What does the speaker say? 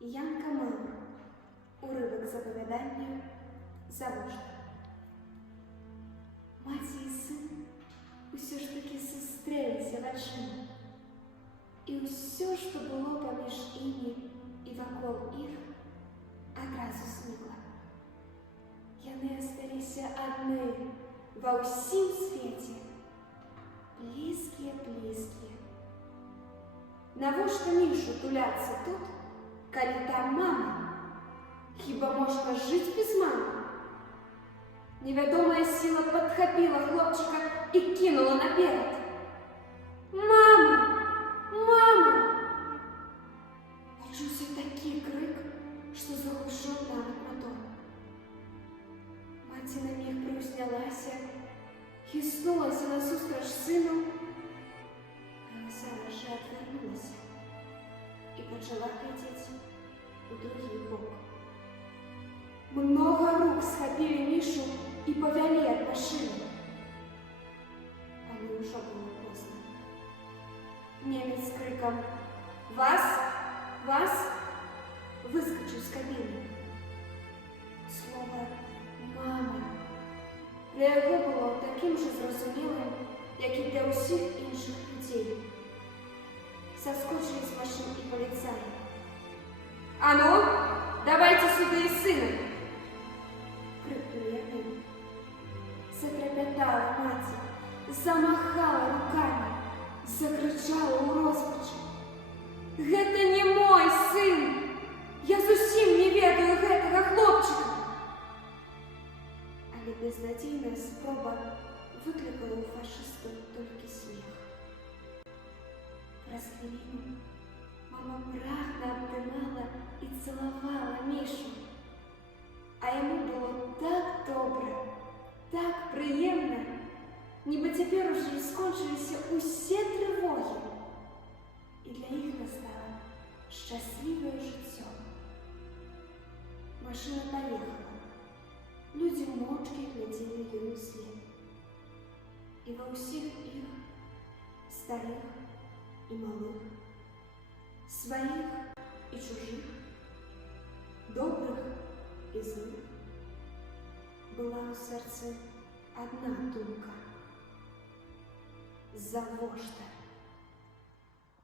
Янка Маур. Уривок з оповідання «Завжди». Маці і син усё ж таки сустрелися вачима. І усё, що було поміж імі і вакол їх, адразу зникло. Яны асталіся адны ва ўсім свеце. Блізкія. Навошта Мішу туляцца тут, калі там мама? Хіба можна жыць без мамы? Невядомая сіла падхапіла хлопчыка і кінула наперад. «Мама! Мама!» Пачуўся такі крык, што заглушыў нават мотор. Маці на міг прыўзнялася, хіснулася насустрач сыну, але зараз жа адвярнулася і пачала глядзець у другі бок. Много рук схапілі Мішу і павялі ад машыны. Але ўжо было позна. Немец з крыкам «Вас! Вас!» выскочыў з кабіны. Слова «мама» для яго было такім жа зразумелым, як і для ўсіх іншых людзей. Саскочылі з машын і паліцаі. «А ну, давайте сюды і сына!» крикнули яны. Затрапятала маці, замахала руками, закричала ў роспачы. «Гэта не мой сын! Я зусім не ведаю гэтага хлопчыка!» Але безнадзейная спроба выклікала ў фашыстаў толькі смех. Праз хвіліну мама прагна абдымала і цалавала Мішу. А яму было так добра, так прыемна, нібы цяпер ужо скончыліся ўсе трывогі. І для іх настала шчаслівае жыццё. Машына паехала. Людзі моўчкі глядзелі ёй услед. І ва ўсіх іх, старых і малых, сваіх і чужых, добрых і злых, была ў сэрцы адна думка – завошта.